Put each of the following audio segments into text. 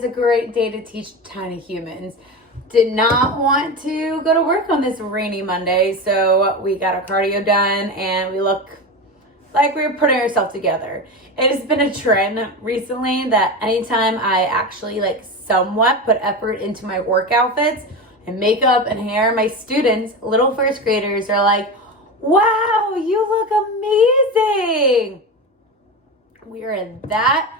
is a great day to teach tiny humans. Did not want to go to work on this rainy Monday, so we got our cardio done and we look like we were putting ourselves together. It has been a trend recently that anytime I actually like somewhat put effort into my work outfits and makeup and hair, my students, little first graders, are like, wow, you look amazing. We are that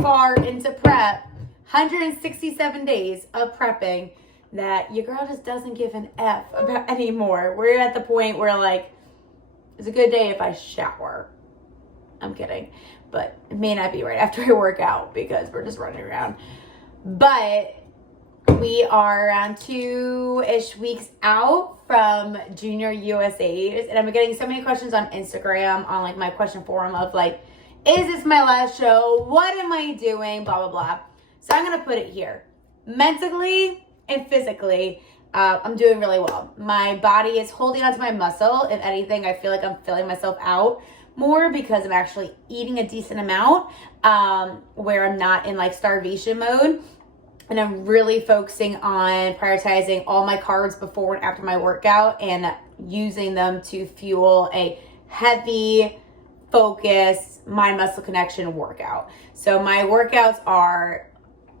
far into prep, 167 days of prepping, that your girl just doesn't give an F about anymore. We're at the point where like, it's a good day if I shower. I'm kidding, but it may not be right after I work out because we're just running around. But we are around 2-ish weeks out from Junior USAs, and I've been getting so many questions on Instagram on like my question forum of like, is this my last show? What am I doing? Blah, blah, blah. So I'm going to put it here. Mentally and physically, I'm doing really well. My body is holding onto my muscle. If anything, I feel like I'm filling myself out more because I'm actually eating a decent amount, where I'm not in like starvation mode. And I'm really focusing on prioritizing all my carbs before and after my workout and using them to fuel a heavy, focus, mind muscle connection workout. So my workouts are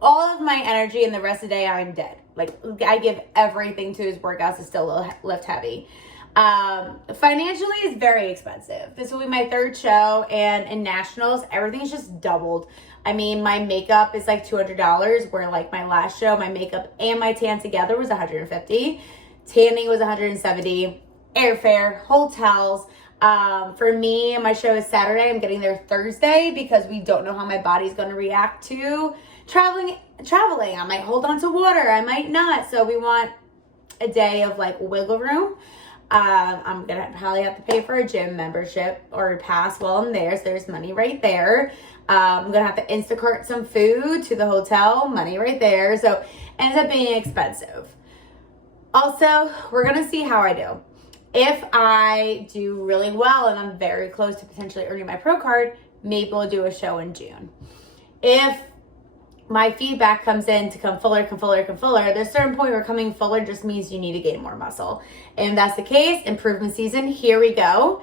all of my energy, and the rest of the day I'm dead. Like I give everything to his workouts to still lift heavy. Financially, it's very expensive. This will be my third show, and in nationals, everything's just doubled. I mean, my makeup is like $200, where like my last show, my makeup and my tan together was $150. Tanning was $170. Airfare, hotels. For me, my show is Saturday. I'm getting there Thursday because we don't know how my body's going to react to traveling. I might hold on to water. I might not. So we want a day of like wiggle room. I'm going to probably have to pay for a gym membership or a pass while I'm there. So there's money right there. I'm going to have to Instacart some food to the hotel. Money right there. So it ends up being expensive. Also, we're going to see how I do. If I do really well and I'm very close to potentially earning my pro card, maybe we'll do a show in June. If my feedback comes in to come fuller, there's a certain point where coming fuller just means you need to gain more muscle. And if that's the case, improvement season, here we go.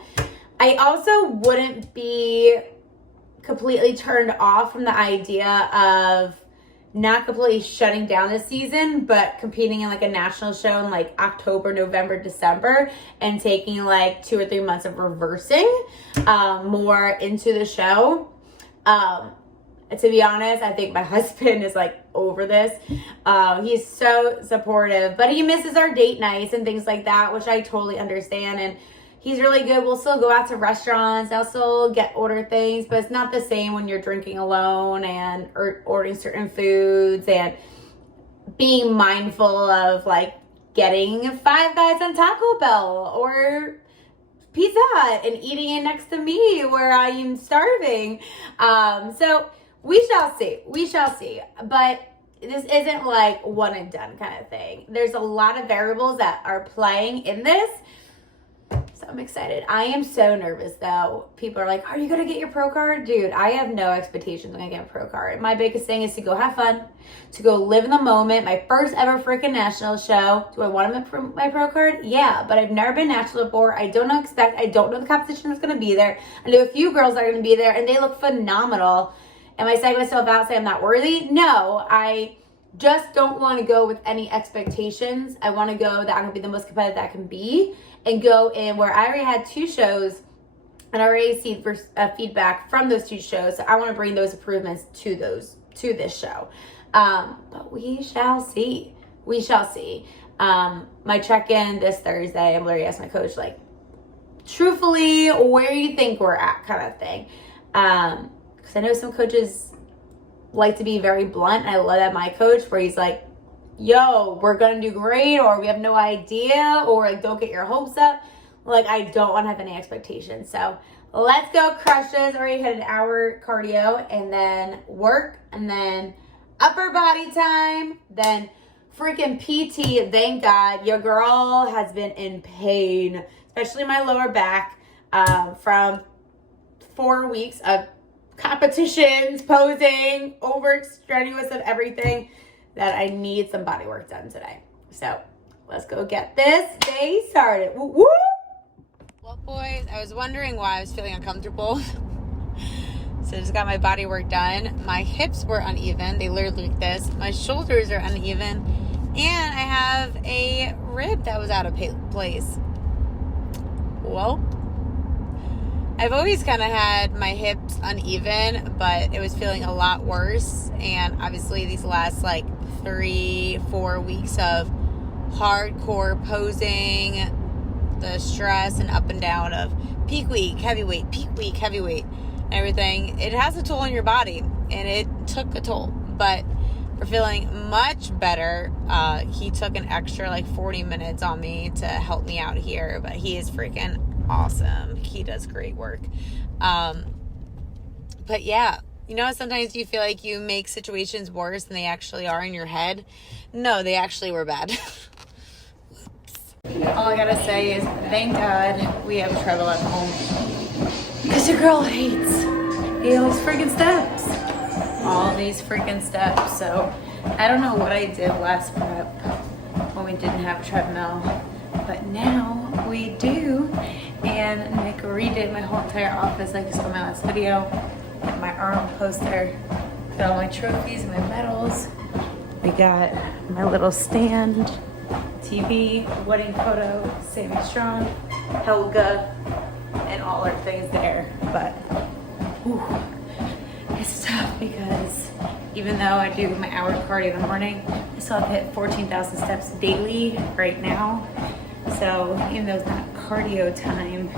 I also wouldn't be completely turned off from the idea of not completely shutting down this season, but competing in like a national show in like October, November, December, and taking like 2 or 3 months of reversing more into the show. To be honest, I think my husband is like over this. He's so supportive, but he misses our date nights and things like that, which I totally understand. And he's really good. We'll still go out to restaurants. I'll still order things, but it's not the same when you're drinking alone and or ordering certain foods and being mindful of like getting Five Guys on Taco Bell or Pizza Hut and eating it next to me where I am starving. So we shall see. We shall see. But this isn't like one and done kind of thing. There's a lot of variables that are playing in this. So I'm excited. I am so nervous though. People are like, are you going to get your pro card? Dude, I have no expectations I'm going to get a pro card. My biggest thing is to go have fun, to go live in the moment. My first ever freaking national show. Do I want my pro card? Yeah, but I've never been national before. I don't know I don't know the competition that's going to be there. I know a few girls that are going to be there and they look phenomenal. Am I psyching myself out saying I'm not worthy? No, I just don't want to go with any expectations. I want to go that I'm going to be the most competitive that I can be and go in where I already had 2 shows and I already see feedback from those 2 shows. So I want to bring those improvements to this show. But we shall see. We shall see. My check-in this Thursday, I'm literally asking my coach, like, truthfully, where do you think we're at kind of thing. Because I know some coaches like to be very blunt, and I love that my coach where he's like, yo, we're gonna do great, or we have no idea, or like don't get your hopes up. Like I don't want to have any expectations. So let's go crush this. Already had an hour cardio and then work and then upper body time, then freaking PT. Thank God. Your girl has been in pain, especially my lower back, from 4 weeks of competitions, posing, over strenuous of everything, that I need some body work done today. So let's go get this day started. Woo woo! Well, boys, I was wondering why I was feeling uncomfortable. So I just got my body work done. My hips were uneven. They literally like this. My shoulders are uneven. And I have a rib that was out of place. Well, I've always kind of had my hips uneven, but it was feeling a lot worse. And obviously these last like 3-4 weeks of hardcore posing, the stress and up and down of peak week, heavyweight, peak week, heavyweight, and everything, it has a toll on your body, and it took a toll. But we're feeling much better. He took an extra like 40 minutes on me to help me out here, but he is freaking awesome. He does great work. But yeah, you know, sometimes you feel like you make situations worse than they actually are in your head. No, they actually were bad. All I gotta say is thank God we have a treadle at home, because your girl hates all these freaking steps. All these freaking steps. So I don't know what I did last prep when we didn't have a treadmill, but now we do. And Nick redid my whole entire office like you saw in my last video. Got my arm poster, got all my trophies and my medals. We got my little stand, TV, wedding photo, sammyxxstrong, Helga, and all our things there. But whew, it's tough because even though I do my hour of cardio in the morning, I still have hit 14,000 steps daily right now. So even though it's not cardio time,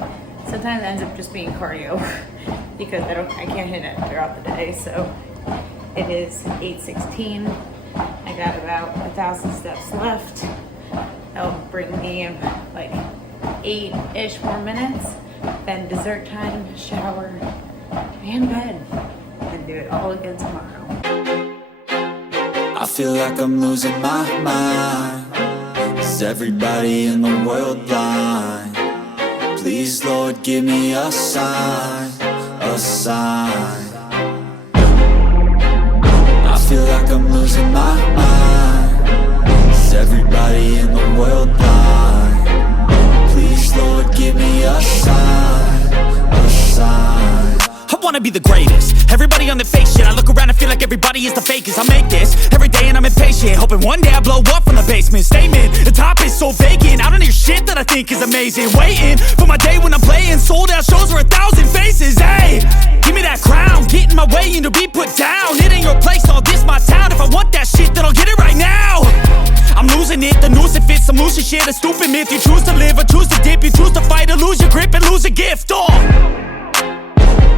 sometimes it ends up just being cardio because I can't hit it throughout the day. So it is 8:16. I got about 1,000 steps left. That'll bring me like 8-ish more minutes. Then dessert time, shower, and bed. And do it all again tomorrow. I feel like I'm losing my mind. Is everybody in the world blind? Please, Lord, give me a sign, a sign. I feel like I'm losing my mind. Is everybody in the world blind? Please, Lord, give me a sign, a sign. I wanna be the greatest. Everybody on the fake shit. I look around and feel like everybody is the fakest. I make this every day and I'm impatient, hoping one day I blow up from the basement. Statement, the top is so vacant. I don't hear shit that I think is amazing. Waiting for my day when I'm playing sold out shows for 1,000 faces. Hey, give me that crown, get in my way and to be put down. It ain't your place, all this my town. If I want that shit, then I'll get it right now. I'm losing it, the noose it fits, I'm losing shit. A stupid myth, you choose to live or choose to dip. You choose to fight or lose your grip and lose a gift.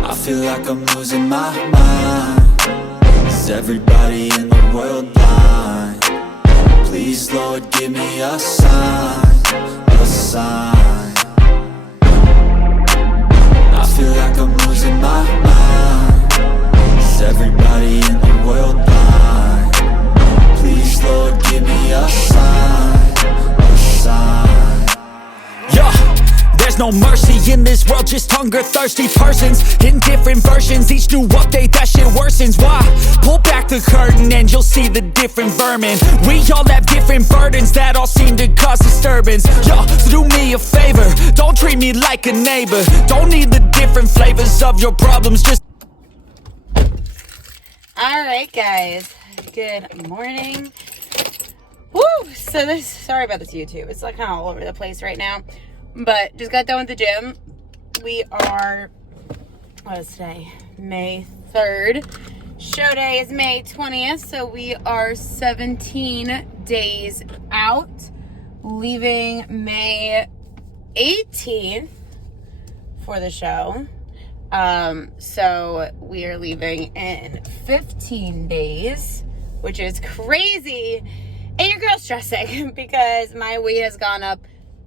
I feel like I'm losing my mind. Is everybody in the world blind? Please, Lord, give me a sign, a sign. I feel like I'm losing my mind. Is everybody in the world blind? Please, Lord, give me a sign, a sign. Yeah. There's no mercy in this world, just hunger-thirsty persons in different versions. Each new update, that shit worsens. Why? Pull back the curtain and you'll see the different vermin. We all have different burdens that all seem to cause disturbance. Yo, so do me a favor, don't treat me like a neighbor. Don't need the different flavors of your problems, just... Alright guys, good morning. Woo! So sorry about this YouTube. It's like kind of all over the place right now. But just got done with the gym. We are, what is today? May 3rd. Show day is May 20th. So we are 17 days out. Leaving May 18th for the show. So we are leaving in 15 days, which is crazy. And your girl's stressing because my weight has gone up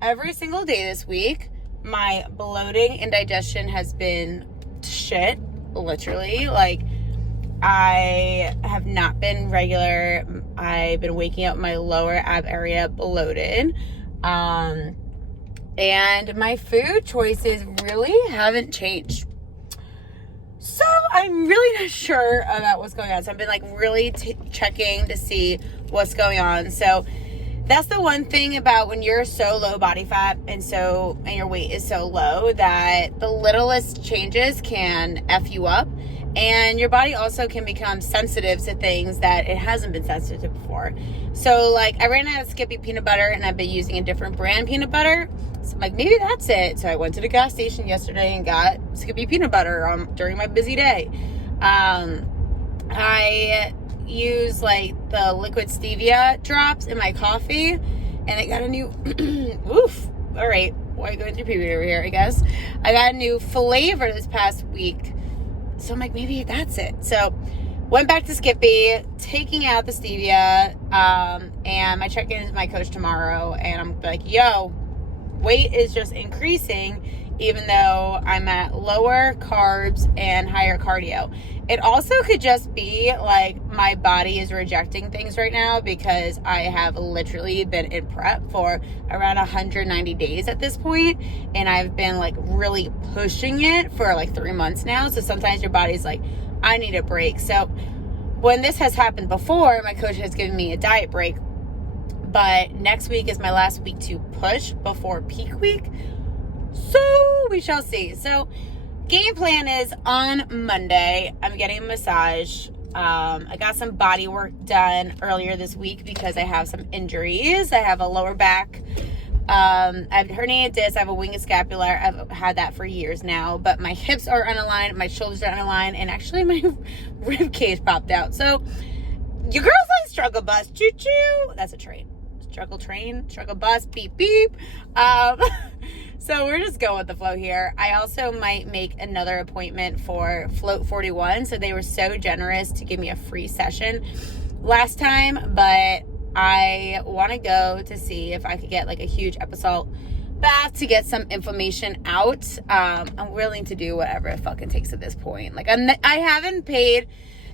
every single day this week. My bloating and digestion has been shit, literally. Like, I have not been regular. I've been waking up my lower ab area bloated. And my food choices really haven't changed. So I'm really not sure about what's going on. So I've been like really checking to see what's going on. So that's the one thing about when you're so low body fat and your weight is so low that the littlest changes can F you up. And your body also can become sensitive to things that it hasn't been sensitive to before. So like I ran out of Skippy peanut butter and I've been using a different brand peanut butter. So I'm like, maybe that's it. So I went to the gas station yesterday and got Skippy peanut butter during my busy day. I use like the liquid stevia drops in my coffee and I got a new, oof. All right. Why are you going through puberty over here, I guess? I got a new flavor this past week. So I'm like, maybe that's it. So went back to Skippy, taking out the stevia, and my check-in is my coach tomorrow. And I'm like, yo, weight is just increasing even though I'm at lower carbs and higher cardio. It also could just be like my body is rejecting things right now because I have literally been in prep for around 190 days at this point, and I've been like really pushing it for like 3 months now. So sometimes your body's like, I need a break. So when this has happened before, my coach has given me a diet break, but next week is my last week to push before peak week. So we shall see. So game plan is on Monday, I'm getting a massage. I got some body work done earlier this week because I have some injuries. I have a lower back. I have herniated disc. I have a winged scapular. I've had that for years now, but my hips are unaligned, my shoulders are unaligned, and actually my rib cage popped out. So your girl's on struggle bus. Choo choo. That's a train. Struggle bus. Beep beep. So we're just going with the flow here. I also might make another appointment for Float 41. So they were so generous to give me a free session last time, but I want to go to see if I could get like a huge Epsom bath to get some inflammation out. I'm willing to do whatever it fucking takes at this point. Like I haven't paid.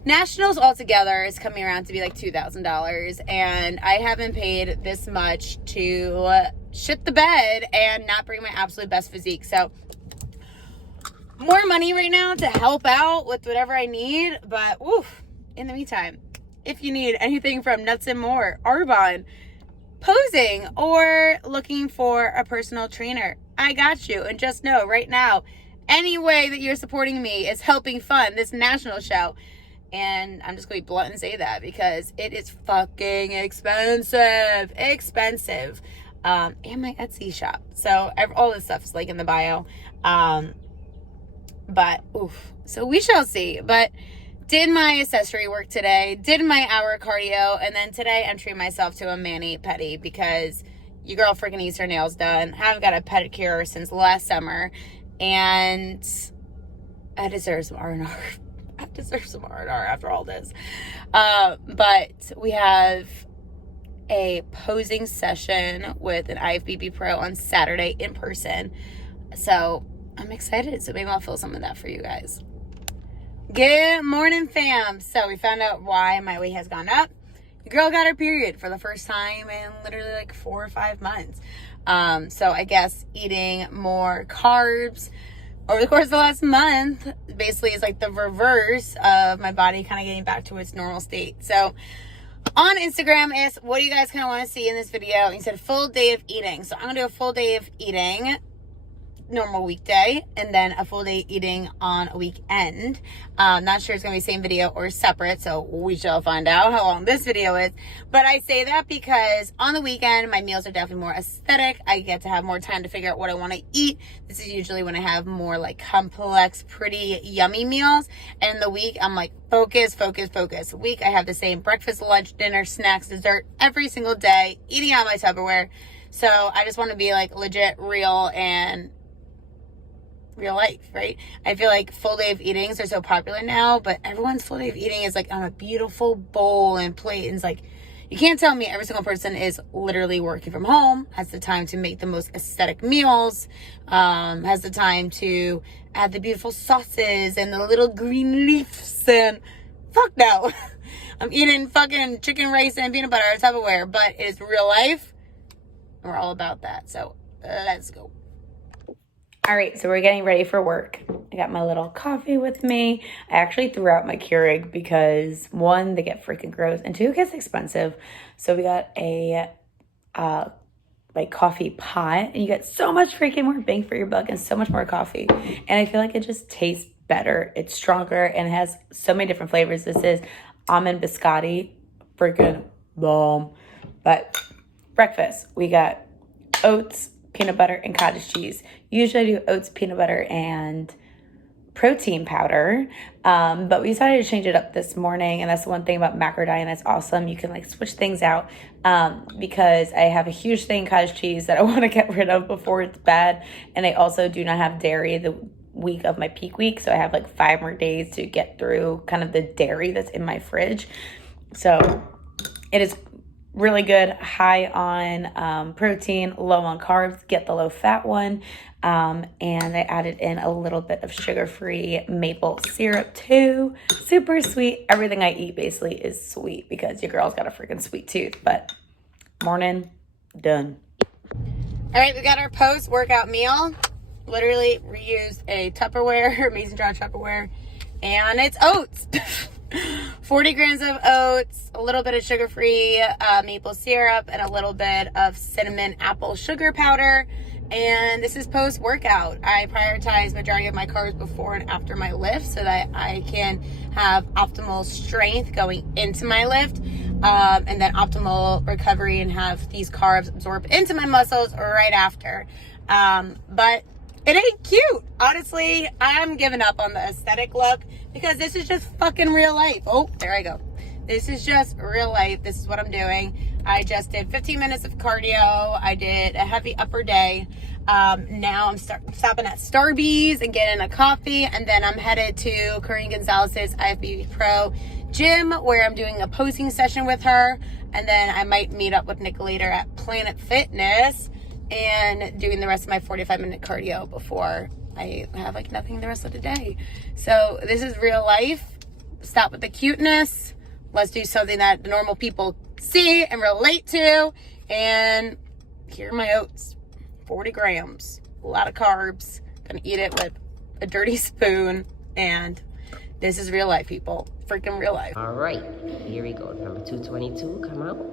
Nationals altogether is coming around to be like $2,000, and I haven't paid this much to shit the bed and not bring my absolute best physique. So more money right now to help out with whatever I need, but oof, in the meantime, if you need anything from Nuts and More, Arbonne, posing, or looking for a personal trainer, I got you. And just know right now, any way that you're supporting me is helping fund this national show. And I'm just going to be blunt and say that because it is fucking expensive. And my Etsy shop. So all this stuff is like in the bio. But oof. So we shall see. But did my accessory work today, did my hour cardio, and then today I'm treating myself to a mani-pedi because your girl freaking needs her nails done. Haven't got a pedicure since last summer, and I deserve some R&R. After all this. But we have a posing session with an IFBB pro on Saturday in person. So I'm excited. So maybe I'll film some of that for you guys. Good morning, fam. So we found out why my weight has gone up. The girl got her period for the first time in literally like 4 or 5 months. So I guess eating more carbs over the course of the last month basically is like the reverse of my body kind of getting back to its normal state. So on Instagram asked, what do you guys kind of want to see in this video? And he said full day of eating. So I'm going to do a full day of eating, normal weekday, and then a full day eating on a weekend. Not sure it's going to be the same video or separate, so we shall find out how long this video is. But I say that because on the weekend, my meals are definitely more aesthetic. I get to have more time to figure out what I want to eat. This is usually when I have more like complex, pretty yummy meals. And the week, I'm like, focus. Week, I have the same breakfast, lunch, dinner, snacks, dessert every single day, eating out my Tupperware. So I just want to be like legit, real, and real life, right? I feel like full day of eatings are so popular now, but everyone's full day of eating is like on a beautiful bowl and plate, and it's like, you can't tell me every single person is literally working from home, has the time to make the most aesthetic meals, has the time to add the beautiful sauces and the little green leaves, and fuck no. I'm eating fucking chicken, rice, and peanut butter on Tupperware, but it is real life, and we're all about that. So let's go. All right, so we're getting ready for work. I got my little coffee with me. I actually threw out my Keurig because 1, they get freaking gross, and 2, it gets expensive. So we got a like coffee pot, and you get so much freaking more bang for your buck and so much more coffee. And I feel like it just tastes better. It's stronger and it has so many different flavors. This is almond biscotti, freaking bomb. But breakfast, we got oats, peanut butter, and cottage cheese. Usually I do oats, peanut butter, and protein powder, but we decided to change it up this morning, and that's the one thing about macro dieting that's awesome. You can like switch things out, because I have a huge thing cottage cheese that I want to get rid of before it's bad, and I also do not have dairy the week of my peak week, so I have like 5 more days to get through kind of the dairy that's in my fridge. So it is really good, high on protein, low on carbs. Get the low fat one. And I added in a little bit of sugar-free maple syrup too. Super sweet. Everything I eat basically is sweet because your girl's got a freaking sweet tooth. But morning, done. All right, we got our post-workout meal. Literally reused a Tupperware, Mason Jar Tupperware, and it's oats. 40 grams of oats, a little bit of sugar-free maple syrup, and a little bit of cinnamon apple sugar powder. And this is post-workout. I prioritize majority of my carbs before and after my lift so that I can have optimal strength going into my lift, and then optimal recovery and have these carbs absorb into my muscles right after. But it ain't cute. Honestly, I'm giving up on the aesthetic look because this is just fucking real life. Oh, there I go. This is just real life. This is what I'm doing. I just did 15 minutes of cardio. I did a heavy upper day. Now I'm stopping at Starbucks and getting a coffee. And then I'm headed to Corinne Gonzalez's IFBB Pro gym where I'm doing a posing session with her. And then I might meet up with Nick later at Planet Fitness and doing the rest of my 45-minute cardio before I have like nothing the rest of the day. So this is real life. Stop with the cuteness. Let's do something that the normal people see and relate to. And here are my oats. 40 grams. A lot of carbs. Gonna eat it with a dirty spoon. And this is real life, people. Freaking real life. All right, here we go. Number 222, come out.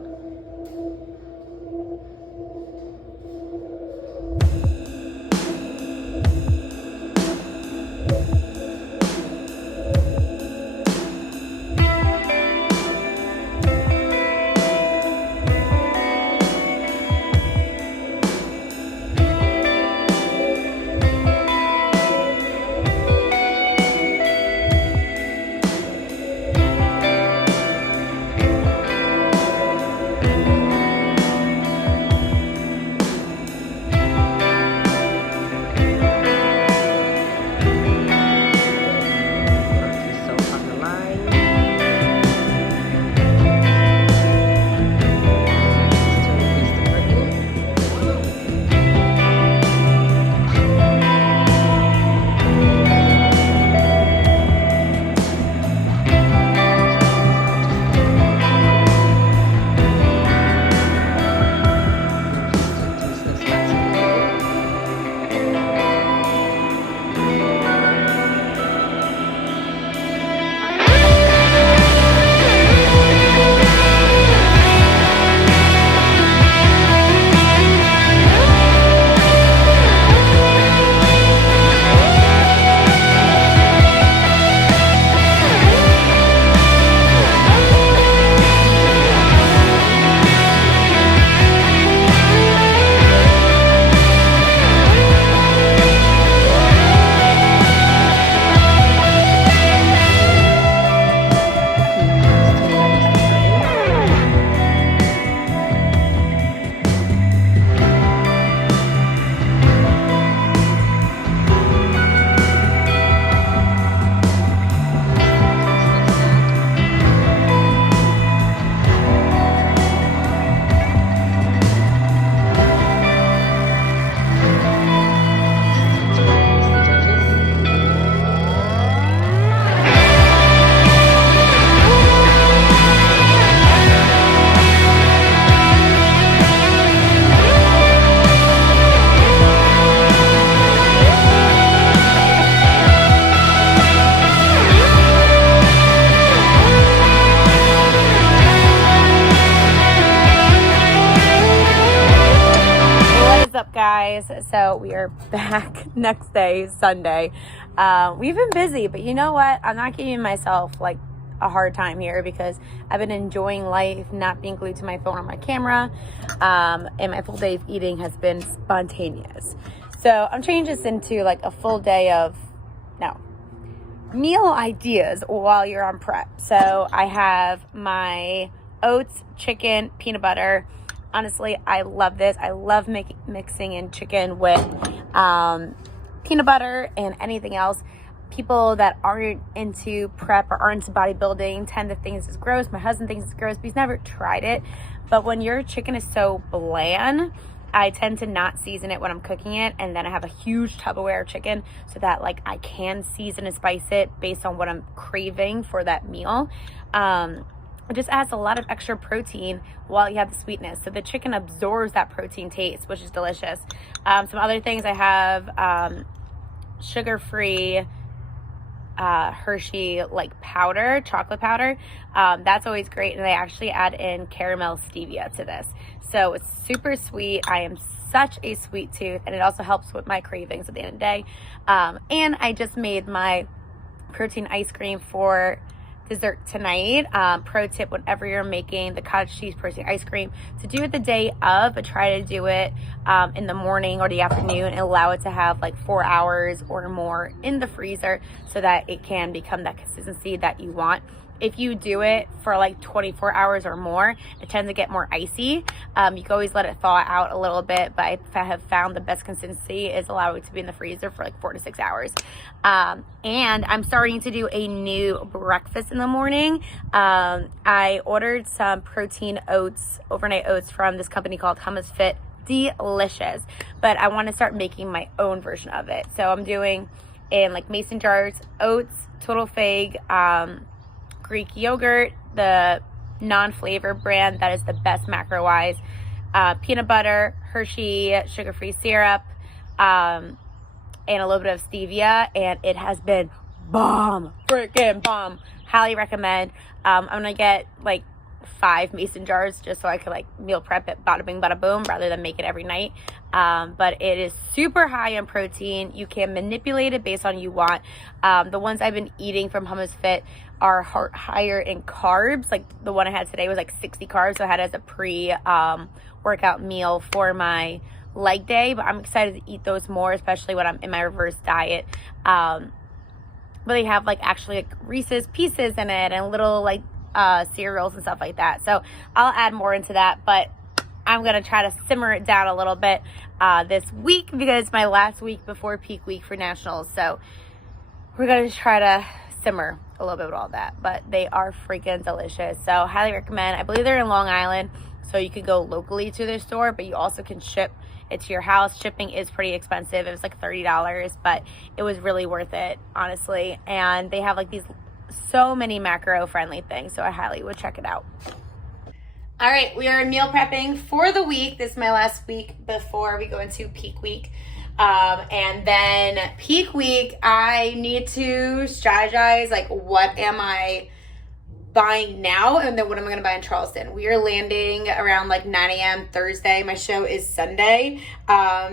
guys. So we are back next day, Sunday. We've been busy, but you know what? I'm not giving myself like a hard time here because I've been enjoying life, not being glued to my phone or my camera. And my full day of eating has been spontaneous. So I'm changing this into like a full day of, meal ideas while you're on prep. So I have my oats, chicken, peanut butter. Honestly, I love this. I love mixing in chicken with peanut butter and anything else. People that aren't into prep or aren't into bodybuilding tend to think this is gross. My husband thinks it's gross, but he's never tried it. But when your chicken is so bland, I tend to not season it when I'm cooking it, and then I have a huge Tupperware of chicken so that like I can season and spice it based on what I'm craving for that meal. It just adds a lot of extra protein while you have the sweetness. So the chicken absorbs that protein taste, which is delicious. Some other things I have sugar-free Hershey like powder, chocolate powder. That's always great, and they actually add in caramel stevia to this, so it's super sweet. I am such a sweet tooth, and it also helps with my cravings at the end of the day. And I just made my protein ice cream for dessert tonight. Pro tip, whenever you're making the cottage cheese protein ice cream, to do it the day of, but try to do it in the morning or the afternoon, and allow it to have like 4 hours or more in the freezer so that it can become that consistency that you want. If you do it for like 24 hours or more, it tends to get more icy. You can always let it thaw out a little bit, but I have found the best consistency is allow it to be in the freezer for like 4 to 6 hours. And I'm starting to do a new breakfast in the morning. I ordered some protein oats, overnight oats from this company called Hummus Fit. Delicious. But I want to start making my own version of it. So I'm doing in like mason jars, oats, total fig, Greek yogurt, the non-flavor brand that is the best macro-wise, peanut butter, Hershey sugar-free syrup, and a little bit of stevia, and it has been freaking bomb. Highly recommend. I'm gonna get like 5 mason jars just so I could like meal prep it bada bing bada boom rather than make it every night. But it is super high in protein. You can manipulate it based on you want. The ones I've been eating from Hummus Fit are higher in carbs. Like the one I had today was like 60 carbs, so I had it as a pre-workout meal for my leg day, but I'm excited to eat those more, especially when I'm in my reverse diet. But they have like actually like Reese's Pieces in it and little like cereals and stuff like that. So I'll add more into that, but I'm gonna try to simmer it down a little bit this week because it's my last week before peak week for nationals. So we're gonna try to simmer a little bit with all that, but they are freaking delicious. So highly recommend. I believe they're in Long Island, so you could go locally to their store, but you also can ship it to your house. Shipping is pretty expensive. It was like $30, but it was really worth it, honestly. And they have like these so many macro friendly things, so I highly would check it out. All right, we are meal prepping for the week. This is my last week before we go into peak week. And then peak week, I need to strategize, like, what am I buying now, and then what am I going to buy in Charleston? We are landing around like 9 a.m. Thursday. My show is Sunday.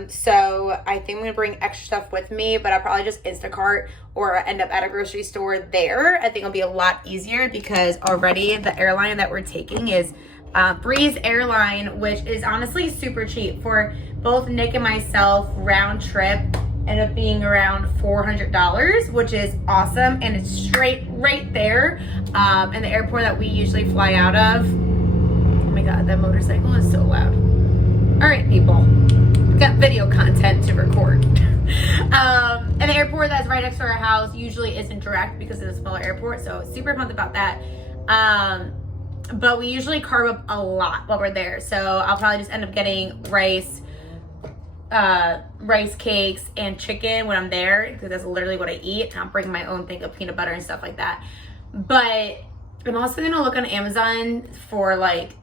So I think I'm going to bring extra stuff with me, but I'll probably just Instacart or end up at a grocery store there. I think it'll be a lot easier because already the airline that we're taking is Breeze Airline, which is honestly super cheap for both Nick and myself. Round trip ended up being around $400, which is awesome, and it's straight right there in the airport that we usually fly out of. Oh my god, that motorcycle is so loud. All right, people, we've got video content to record. And the airport that's right next to our house usually isn't direct because it's a smaller airport, so super pumped about that. But we usually carb up a lot while we're there, so I'll probably just end up getting rice cakes and chicken when I'm there, because that's literally what I eat. I'll bring my own thing of peanut butter and stuff like that. But I'm also gonna look on Amazon for like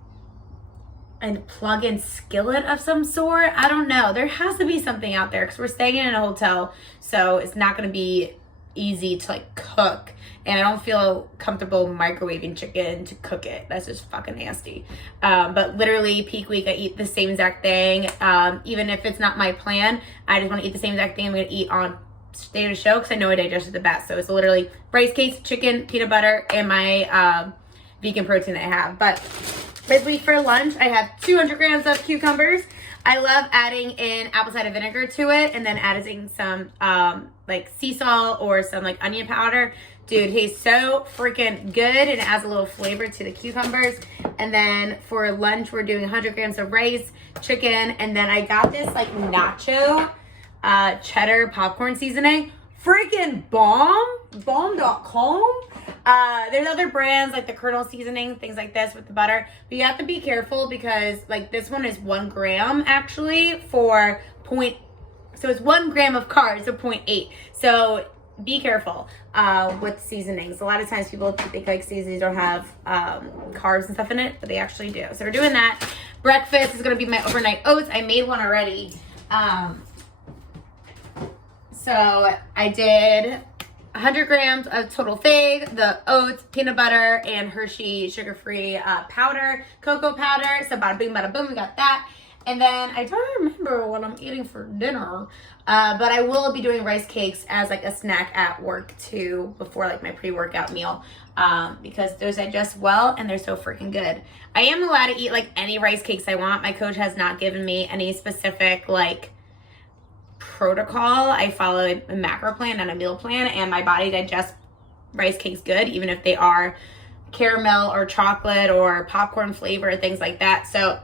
a plug-in skillet of some sort. I don't know, there has to be something out there because we're staying in a hotel, so it's not gonna be easy to like cook, and I don't feel comfortable microwaving chicken to cook it. That's just fucking nasty. But literally peak week, I eat the same exact thing. Even if it's not my plan, I just want to eat the same exact thing I'm gonna eat on day of the show because I know I digested the best. So it's literally rice cakes, chicken, peanut butter, and my vegan protein that I have. But this week for lunch, I have 200 grams of cucumbers. I love adding in apple cider vinegar to it and then adding some like sea salt or some like onion powder. Dude, he's so freaking good and it adds a little flavor to the cucumbers. And then for lunch, we're doing 100 grams of rice, chicken, and then I got this like nacho cheddar popcorn seasoning. Freaking bomb.com. There's other brands like the Colonel seasoning, things like this with the butter, but you have to be careful because like this one is 1 gram actually for so it's 1 gram of carbs, so 0.8. So be careful with seasonings. A lot of times people think like seasonings don't have carbs and stuff in it, but they actually do. So we're doing that. Breakfast is gonna be my overnight oats. I made one already. So I did 100 grams of total fig, the oats, peanut butter, and Hershey sugar-free powder, cocoa powder. So bada bing, bada boom, we got that. And then I don't remember what I'm eating for dinner, but I will be doing rice cakes as like a snack at work too before like my pre-workout meal because those digest well and they're so freaking good. I am allowed to eat like any rice cakes I want. My coach has not given me any specific like protocol. I follow a macro plan and a meal plan, and my body digests rice cakes good even if they are caramel or chocolate or popcorn flavor, things like that. So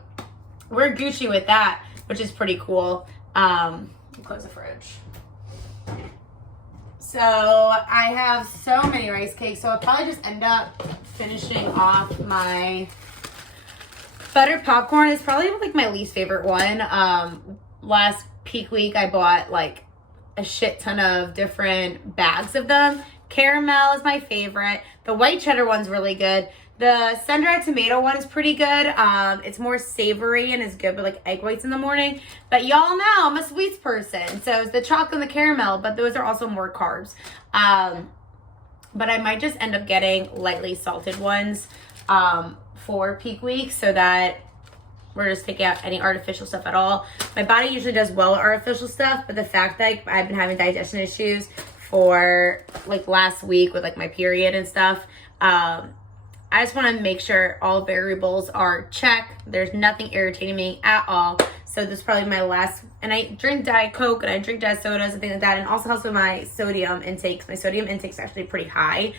we're Gucci with that, which is pretty cool. Close the fridge. So I have so many rice cakes, so I'll probably just end up finishing off my buttered popcorn. It's probably like my least favorite one. Last peak week I bought like a shit ton of different bags of them. Caramel is my favorite. The white cheddar one's really good. The sun-dried tomato one is pretty good. It's more savory and is good with like egg whites in the morning. But y'all know I'm a sweets person, so it's the chocolate and the caramel, but those are also more carbs. But I might just end up getting lightly salted ones for peak week so that we're just taking out any artificial stuff at all. My body usually does well with artificial stuff, but the fact that I've been having digestion issues for like last week with like my period and stuff, I just want to make sure all variables are checked. There's nothing irritating me at all. So this is probably my last, and I drink Diet Coke and I drink Diet sodas and things like that, and also helps with my sodium intakes. My sodium intake's actually pretty high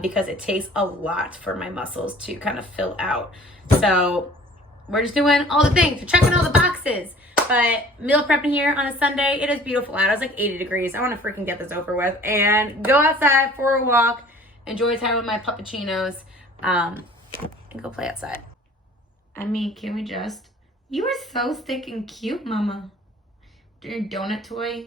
because it takes a lot for my muscles to kind of fill out. So we're just doing all the things. We're checking all the boxes. But meal prepping here on a Sunday. It is beautiful out. It's like 80 degrees. I want to freaking get this over with and go outside for a walk, enjoy time with my puppuccinos, and go play outside. I mean, can we just... You are so stinking cute, mama. Your donut toy.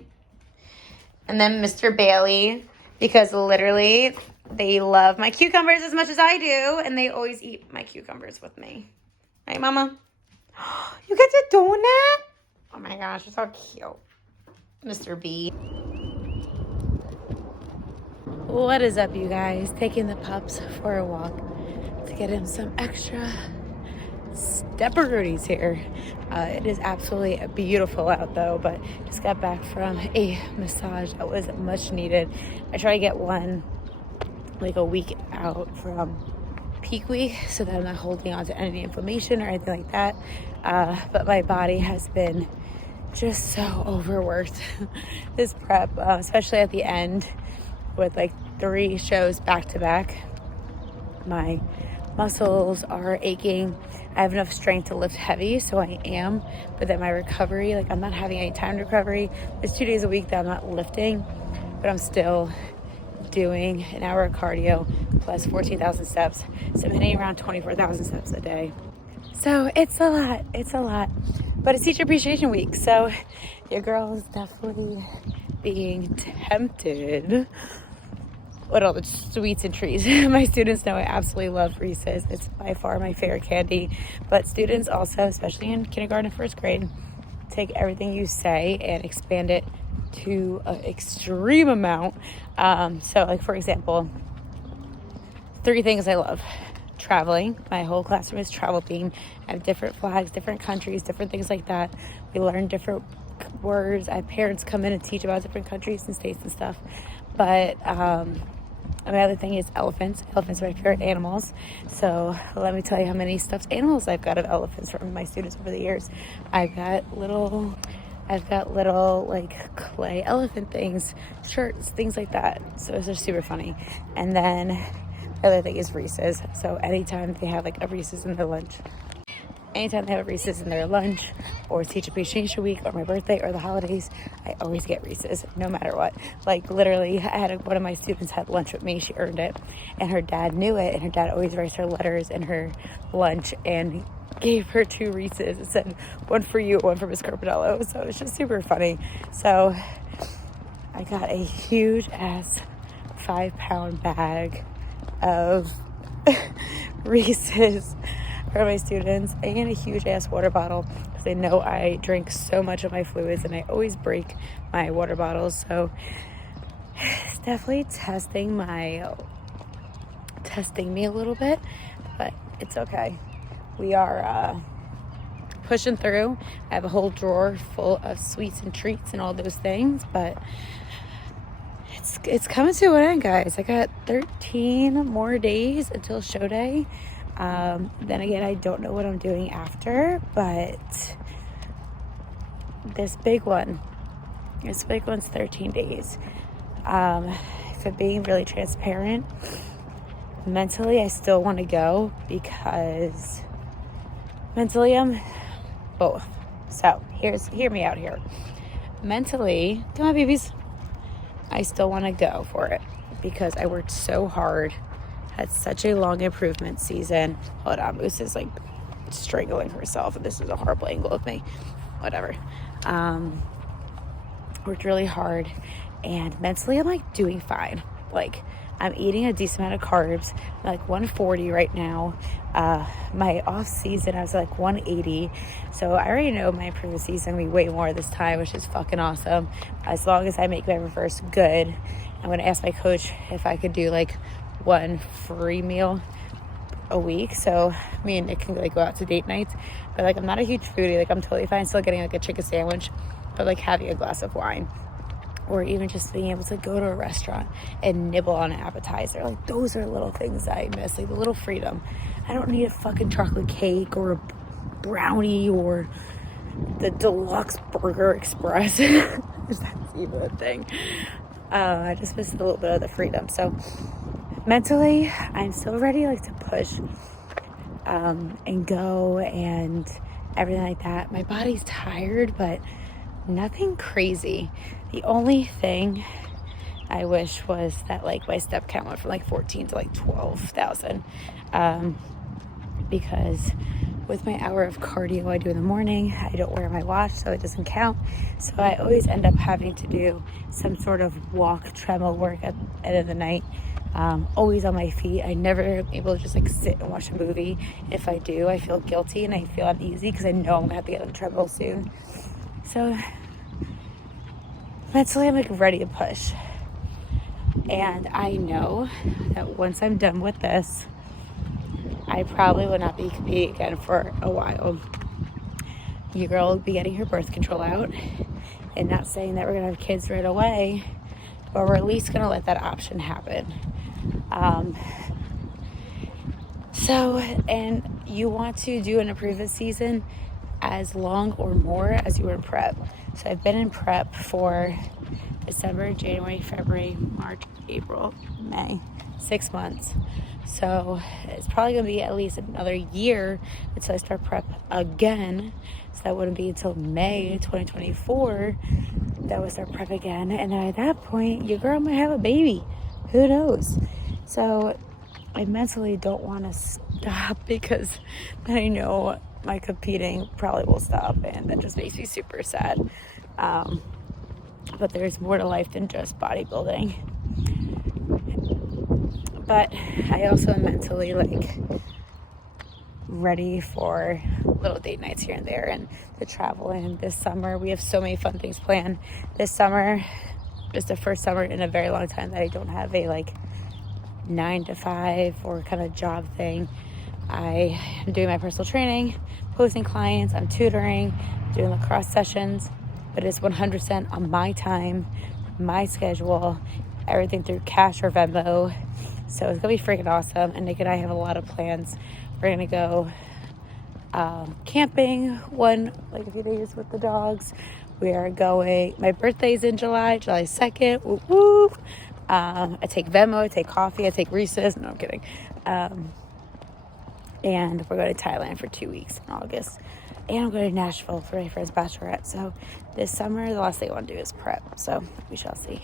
And then Mr. Bailey, because literally they love my cucumbers as much as I do, and they always eat my cucumbers with me. Right, mama? You get the donut? Oh my gosh, it's so cute. Mr. B. What is up, you guys? Taking the pups for a walk to get him some extra stepperoonies here. It is absolutely beautiful out though, but just got back from a massage that was much needed. I try to get one like a week out from peak week so that I'm not holding on to any inflammation or anything like that. But my body has been just so overworked this prep, especially at the end with like 3 shows back to back. My muscles are aching. I have enough strength to lift heavy, so I am, but then my recovery, like I'm not having any time recovery. There's 2 days a week that I'm not lifting, but I'm still doing an hour of cardio plus 14,000 steps. So I'm hitting around 24,000 steps a day. So it's a lot, but it's Teacher Appreciation Week. So your girl is definitely being tempted with all the sweets and treats. My students know I absolutely love Reese's. It's by far my favorite candy, but students also, especially in kindergarten and first grade, take everything you say and expand it to an extreme amount. So like, for example, 3 things I love. Traveling. My whole classroom is travel themed. I have different flags, different countries, different things like that. We learn different words. I have parents come in and teach about different countries and states and stuff. But my other thing is elephants. Elephants are my favorite animals. So let me tell you how many stuffed animals I've got of elephants from my students over the years. I've got little like clay elephant things, shirts, things like that. So those are super funny. And then the other thing is Reese's. So anytime they have like a Reese's in their lunch, or Teacher Appreciation Week, or my birthday, or the holidays, I always get Reese's, no matter what. Like, literally, one of my students had lunch with me. She earned it, and her dad knew it, and her dad always writes her letters in her lunch, and gave her 2 Reese's. It said, 1 for you, 1 for Miss Carpinello. So it's just super funny. So I got a huge ass 5-pound bag of Reese's for my students, and a huge ass water bottle, because they know I drink so much of my fluids and I always break my water bottles. So it's definitely testing me a little bit, but it's okay. We are pushing through. I have a whole drawer full of sweets and treats and all those things, but it's coming to an end, guys. I got 13 more days until show day. Then again, I don't know what I'm doing after, but this big one's 13 days. If I'm being really transparent, mentally I still want to go, because mentally I'm both. So hear me out here. Mentally, come on babies, I still want to go for it, because I worked so hard. Had such a long improvement season. Hold on, Moose is like strangling herself, and this is a horrible angle of me. Whatever. Worked really hard, and mentally I'm like doing fine. Like, I'm eating a decent amount of carbs. I'm like 140 right now. My off season I was like 180. So I already know my improvement season will be way more this time, which is fucking awesome. As long as I make my reverse good. I'm gonna ask my coach if I could do like 1 free meal a week. So I mean, it can like go out to date nights, but like I'm not a huge foodie. Like, I'm totally fine still getting like a chicken sandwich, but like having a glass of wine, or even just being able to go to a restaurant and nibble on an appetizer. Like, those are little things that I miss, like the little freedom. I don't need a fucking chocolate cake or a brownie or the deluxe burger express. That's even a thing. I just miss a little bit of the freedom. So mentally, I'm still ready, like, to push and go and everything like that. My body's tired, but nothing crazy. The only thing I wish was that like my step count went from like 14 to like 12,000, because with my hour of cardio I do in the morning, I don't wear my watch, so it doesn't count. So I always end up having to do some sort of walk, treadmill work at the end of the night. Always on my feet. I never am able to just like sit and watch a movie. If I do, I feel guilty and I feel uneasy, because I know I'm gonna have to get on the treadmill soon. So mentally I'm like ready to push, and I know that once I'm done with this, I probably will not be competing again for a while. Your girl will be getting her birth control out, and not saying that we're gonna have kids right away, but we're at least gonna let that option happen. And you want to do an improvement season as long or more as you were in prep. So I've been in prep for December, January, February, March, April, May, 6 months. So it's probably gonna be at least another year until I start prep again. So that wouldn't be until May 2024 that would start prep again. And then at that point, your girl might have a baby. Who knows? So I mentally don't want to stop, because I know my competing probably will stop, and that just makes me super sad. But there's more to life than just bodybuilding. But I also am mentally like ready for little date nights here and there, and to travel. And this summer we have so many fun things planned. This summer is the first summer in a very long time that I don't have a like 9-to-5 or kind of job thing. I am doing my personal training, hosting clients, I'm tutoring, doing lacrosse sessions, but it's 100% on my time, my schedule, everything through cash or Venmo. So it's gonna be freaking awesome. And Nick and I have a lot of plans. We're gonna go camping a few days with the dogs. We are going, my birthday's in July 2nd. Whoop, whoop. I take Venmo, I take coffee, I take Reese's. No, I'm kidding. And we're going to Thailand for 2 weeks in August. And I'm going to Nashville for my friend's bachelorette. So this summer, the last thing I want to do is prep. So we shall see.